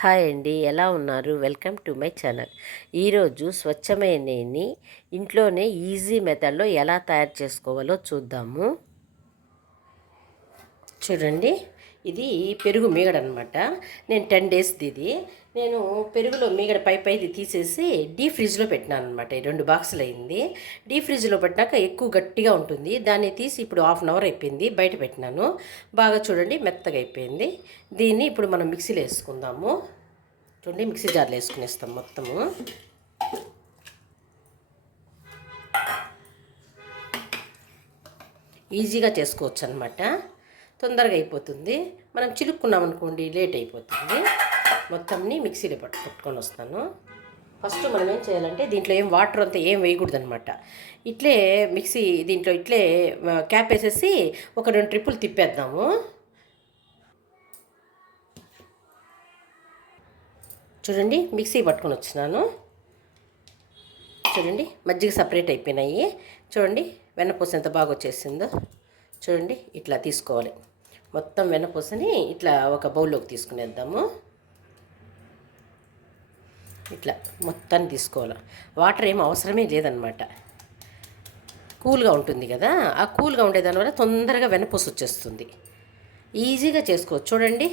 Hi అండి, ఎలా ఉన్నారు? Welcome to my channel. ఈరోజు స్వచ్ఛమైన నెయ్యిని ఇంట్లోనే ఈజీ మెథడ్లో ఎలా తయారు చేసుకోవాలో చూద్దాము. చూడండి, ఇది పెరుగు మీగడ అనమాట. నేను 10 డేస్ది ఇది. నేను పెరుగులో మీగడ పైది తీసేసి డీప్ ఫ్రిడ్జ్లో పెట్టినాను అనమాట. 2 బాక్సులు అయింది. డీప్ ఫ్రిడ్జ్లో పెట్టినాక ఎక్కువ గట్టిగా ఉంటుంది. దాన్ని తీసి ఇప్పుడు హాఫ్ అన్ అవర్ అయిపోయింది, బయట పెట్టినాను. బాగా చూడండి, మెత్తగా అయిపోయింది. దీన్ని ఇప్పుడు మనం మిక్సీలో వేసుకుందాము. చూడండి, మిక్సీ జార్లో వేసుకునేస్తాం మొత్తము. ఈజీగా చేసుకోవచ్చు అనమాట, తొందరగా అయిపోతుంది. మనం చిలుక్కున్నాం అనుకోండి, లేట్ అయిపోతుంది. మొత్తంని మిక్సీలో పట్టుకొని వస్తాను. ఫస్ట్ మనం ఏం చేయాలంటే, దీంట్లో ఏం వాటర్ అంతా ఏం వేయకూడదు అనమాట. ఇట్లే మిక్సీ దీంట్లో ఇట్లే క్యాప్ వేసేసి ఒక 2 ట్రిప్పులు తిప్పేద్దాము. చూడండి, మిక్సీ పట్టుకొని వచ్చినాను. చూడండి, మజ్జిగ సపరేట్ అయిపోయినాయి. చూడండి, వెన్నపూస ఎంత బాగా వచ్చేసిందో. చూడండి, ఇట్లా తీసుకోవాలి. మొత్తం వెన్నపూసని ఇట్లా ఒక బౌల్లోకి తీసుకునేద్దాము. ఇట్లా మొత్తాన్ని తీసుకోవాలి. వాటర్ ఏం అవసరమే లేదనమాట. కూల్గా ఉంటుంది కదా, ఆ కూల్గా ఉండేదానివల్ల తొందరగా వెన్నపూస వచ్చేస్తుంది. ఈజీగా చేసుకోవచ్చు. చూడండి,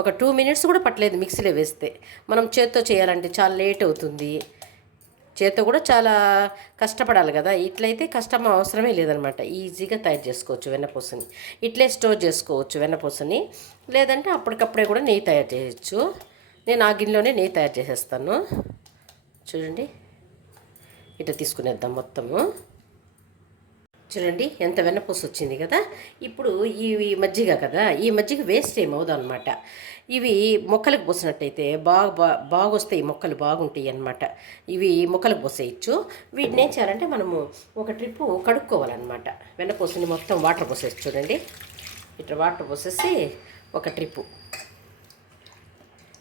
ఒక 2 మినిట్స్ కూడా పట్టలేదు మిక్సీలో వేస్తే. మనం చేత్తో చేయాలంటే చాలా లేట్ అవుతుంది. చేత్తో కూడా చాలా కష్టపడాలి కదా. ఇట్లయితే కష్టం అవసరమే లేదనమాట. ఈజీగా తయారు చేసుకోవచ్చు వెన్నపూసని. ఇట్లే స్టోర్ చేసుకోవచ్చు వెన్నపూసని. లేదంటే అప్పటికప్పుడే కూడా నెయ్యి తయారు చేయొచ్చు. నేను ఆ గిన్నెలోనే నెయ్యి తయారు చేసేస్తాను. చూడండి, ఇట్లా తీసుకునేద్దాం మొత్తము. చూడండి, ఎంత వెన్నపూస వచ్చింది కదా. ఇప్పుడు ఇవి మజ్జిగ కదా, ఈ మజ్జిగ వేస్ట్ ఏమవుదు అనమాట. ఇవి మొక్కలకు పోసినట్టయితే బాగా వస్తాయి, మొక్కలు బాగుంటాయి అన్నమాట. ఇవి మొక్కలకు పోసేయచ్చు. వీటిని ఏం చేయాలంటే మనము ఒక ట్రిప్పు కడుక్కోవాలన్నమాట. వెన్నపూసని మొత్తం వాటర్ పోసేసి, చూడండి ఇట్లా వాటర్ పోసేసి ఒక ట్రిప్పు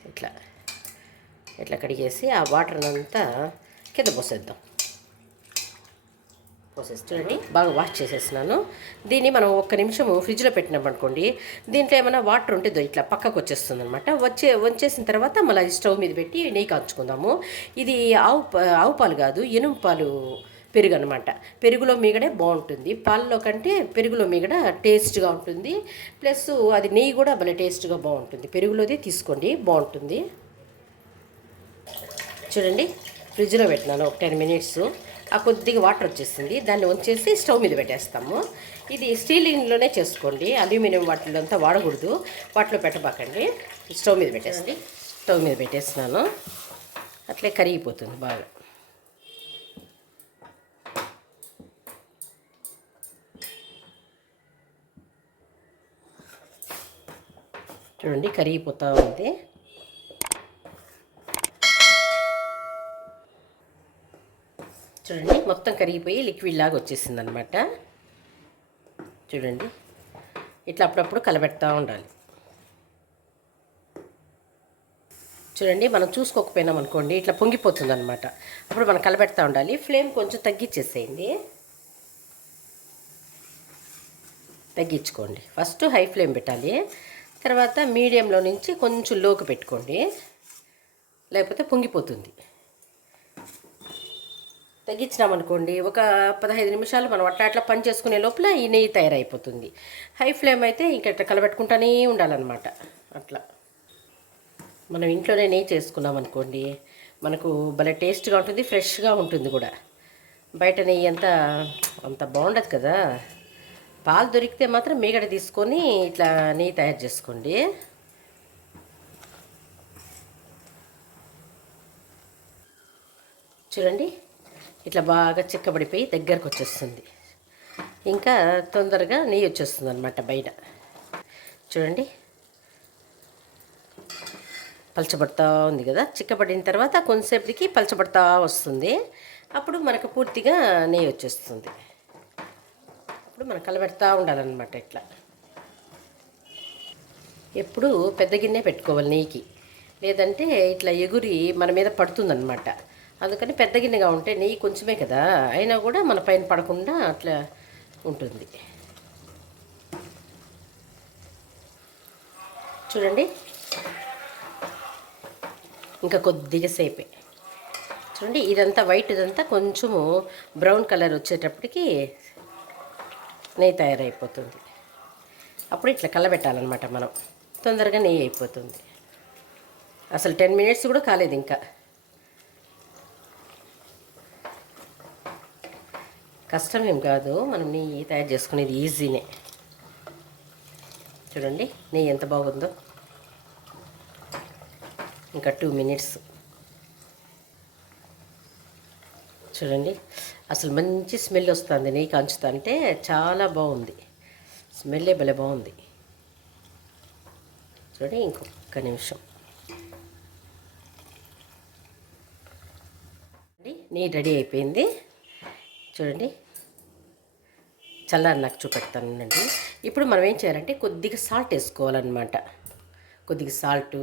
ఇట్లా ఇట్లా కడిగేసి ఆ వాటర్ అంతా కింద పోసేద్దాం. చూడండి, బాగా వాష్ చేసేసినాను. దీన్ని మనం 1 నిమిషము ఫ్రిడ్జ్లో పెట్టినామనుకోండి, దీంట్లో ఏమైనా వాటర్ ఉంటే ఇట్లా పక్కకు వచ్చేస్తుంది అనమాట. వచ్చేసిన తర్వాత మళ్ళీ స్టవ్ మీద పెట్టి నెయ్యి కాచుకుందాము. ఇది ఆవు పాలు కాదు, ఎనుము పాలు పెరుగు అనమాట. పెరుగులో మీగడే బాగుంటుంది. పాలలో కంటే పెరుగులో మీగడ టేస్ట్గా ఉంటుంది. ప్లస్ అది నెయ్యి కూడా భలే టేస్ట్గా బాగుంటుంది. పెరుగులోదే తీసుకోండి, బాగుంటుంది. చూడండి, ఫ్రిడ్జ్లో పెట్టినాను ఒక 10 మినిట్స్. ఆ కొద్దిగా వాటర్ వచ్చేసింది. దాన్ని ఉంచేసి స్టవ్ మీద పెట్టేస్తాము. ఇది స్టీల్ గిన్నెలోనే చేసుకోండి, అల్యూమినియం వాటిలో అంతా వాడకూడదు. వాటిలో పెట్టబాకండి. స్టవ్ మీద పెట్టేసి స్టవ్ మీద పెట్టేస్తున్నాను. అట్లే కరిగిపోతుంది బాగా. చూడండి, కరిగిపోతూ ఉంది. చూడండి, మొత్తం కరిగిపోయి లిక్విడ్ లాగా వచ్చేసింది అనమాట. చూడండి, ఇట్లా అప్పుడప్పుడు కలబెడతా ఉండాలి. చూడండి, మనం చూసుకోకపోయినాం అనుకోండి, ఇట్లా పొంగిపోతుంది అనమాట. అప్పుడు మనం కలబెడతా ఉండాలి. ఫ్లేమ్ కొంచెం తగ్గించేసేయండి. తగ్గించుకోండి. ఫస్ట్ హై ఫ్లేమ్ పెట్టాలి, తర్వాత మీడియంలో నుంచి కొంచెం లోకి పెట్టుకోండి, లేకపోతే పొంగిపోతుంది. తగ్గించినామనుకోండి, ఒక 15 నిమిషాలు మనం అట్లా పని చేసుకునే లోపల ఈ నెయ్యి తయారైపోతుంది. హై ఫ్లేమ్ అయితే ఇంక కలబెట్టుకుంటూనే ఉండాలన్నమాట. అట్లా మనం ఇంట్లోనే నెయ్యి చేసుకున్నాం అనుకోండి, మనకు భలే టేస్ట్గా ఉంటుంది, ఫ్రెష్గా ఉంటుంది కూడా. బయట నెయ్యి అంత బాగుండదు కదా. పాలు దొరికితే మాత్రం మీగడ తీసుకొని ఇట్లా నెయ్యి తయారు చేసుకోండి. చూడండి, ఇట్లా బాగా చిక్కబడిపోయి దగ్గరకు వచ్చేస్తుంది. ఇంకా తొందరగా నెయ్యి వచ్చేస్తుంది అనమాట బయట. చూడండి, పలచబడతా ఉంది కదా. చిక్కబడిన తర్వాత కొంతసేపటికి పలచబడతా వస్తుంది. అప్పుడు మనకు పూర్తిగా నెయ్యి వచ్చేస్తుంది. అప్పుడు మనం కలబెడతా ఉండాలన్నమాట. ఇట్లా ఎప్పుడు పెద్ద గిన్నె పెట్టుకోవాలి నెయ్యికి, లేదంటే ఇట్లా ఎగురి మన మీద పడుతుందన్నమాట. అందుకని పెద్ద గిన్నెగా ఉంటే నెయ్యి కొంచెమే కదా, అయినా కూడా మన పైన పడకుండా అట్లా ఉంటుంది. చూడండి, ఇంకా కొద్దిగా సేపే. చూడండి ఇదంతా వైట్, ఇదంతా కొంచెము బ్రౌన్ కలర్ వచ్చేటప్పటికి నెయ్యి తయారైపోతుంది. అప్పుడు ఇట్లా కలబెట్టాలన్నమాట మనం, తొందరగా నెయ్యి అయిపోతుంది. అసలు 10 మినిట్స్ కూడా కాలేదు ఇంకా. కష్టం ఏం కాదు, మనం నెయ్యి తయారు చేసుకునేది ఈజీనే. చూడండి నెయ్యి ఎంత బాగుందో. ఇంకా 2 మినిట్స్. చూడండి అసలు మంచి స్మెల్ వస్తుంది నెయ్యి కాంచుతా అంటే, చాలా బాగుంది. స్మెల్లే భలే బాగుంది. చూడండి ఇంకొక నిమిషం. నెయ్యి రెడీ అయిపోయింది. చూడండి చల్లారి నాకు చూపెడతానండి. ఇప్పుడు మనం ఏం చేయాలంటే కొద్దిగా సాల్ట్ వేసుకోవాలన్నమాట. కొద్దిగా సాల్టు.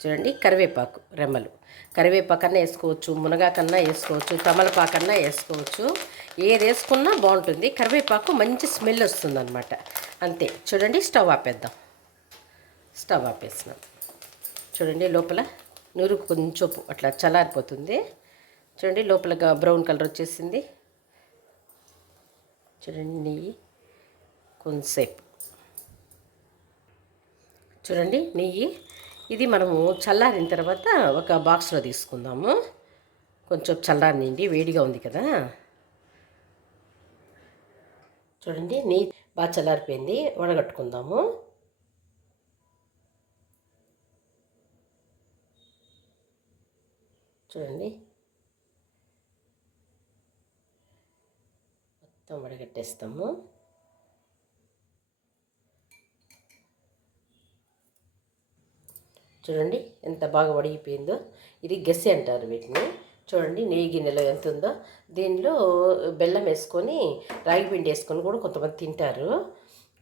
చూడండి కరివేపాకు రెమ్మలు, కరివేపాకన్నా వేసుకోవచ్చు, మునగాకన్నా వేసుకోవచ్చు, తమలపాకన్నా వేసుకోవచ్చు. ఏది వేసుకున్నా బాగుంటుంది. కరివేపాకు మంచి స్మెల్ వస్తుంది అనమాట. అంతే. చూడండి స్టవ్ ఆపేద్దాం. స్టవ్ ఆపేసినాం. చూడండి లోపల నూరు కొంచెం అట్లా చల్లారిపోతుంది. చూడండి లోపల బ్రౌన్ కలర్ వచ్చేసింది. చూడండి నెయ్యి కొంచెంసేపు. చూడండి నెయ్యి ఇది మనము చల్లారిన తర్వాత ఒక బాక్స్లో తీసుకుందాము. కొంచెం చల్లారినండి, వేడిగా ఉంది కదా. చూడండి నెయ్యి బాగా చల్లారిపోయింది, వడగట్టుకుందాము. చూడండి మొత్తం వడగట్టేస్తాము. చూడండి ఎంత బాగా వడిగిపోయిందో. ఇది గెస్సి అంటారు వీటిని. చూడండి నెయ్యి గిన్నెలో ఎంత ఉందో. దీనిలో బెల్లం వేసుకొని, రాగి పిండి వేసుకొని కూడా కొంతమంది తింటారు.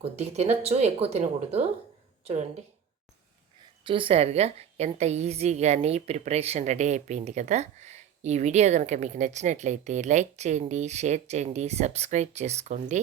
కొద్దిగా తినచ్చు, ఎక్కువ తినకూడదు. చూడండి చూసారుగా ఎంత ఈజీగా నెయ్యి ప్రిపరేషన్ రెడీ అయిపోయింది కదా. ఈ వీడియో కనుక మీకు నచ్చినట్లయితే లైక్ చేయండి, షేర్ చేయండి, సబ్స్క్రైబ్ చేసుకోండి.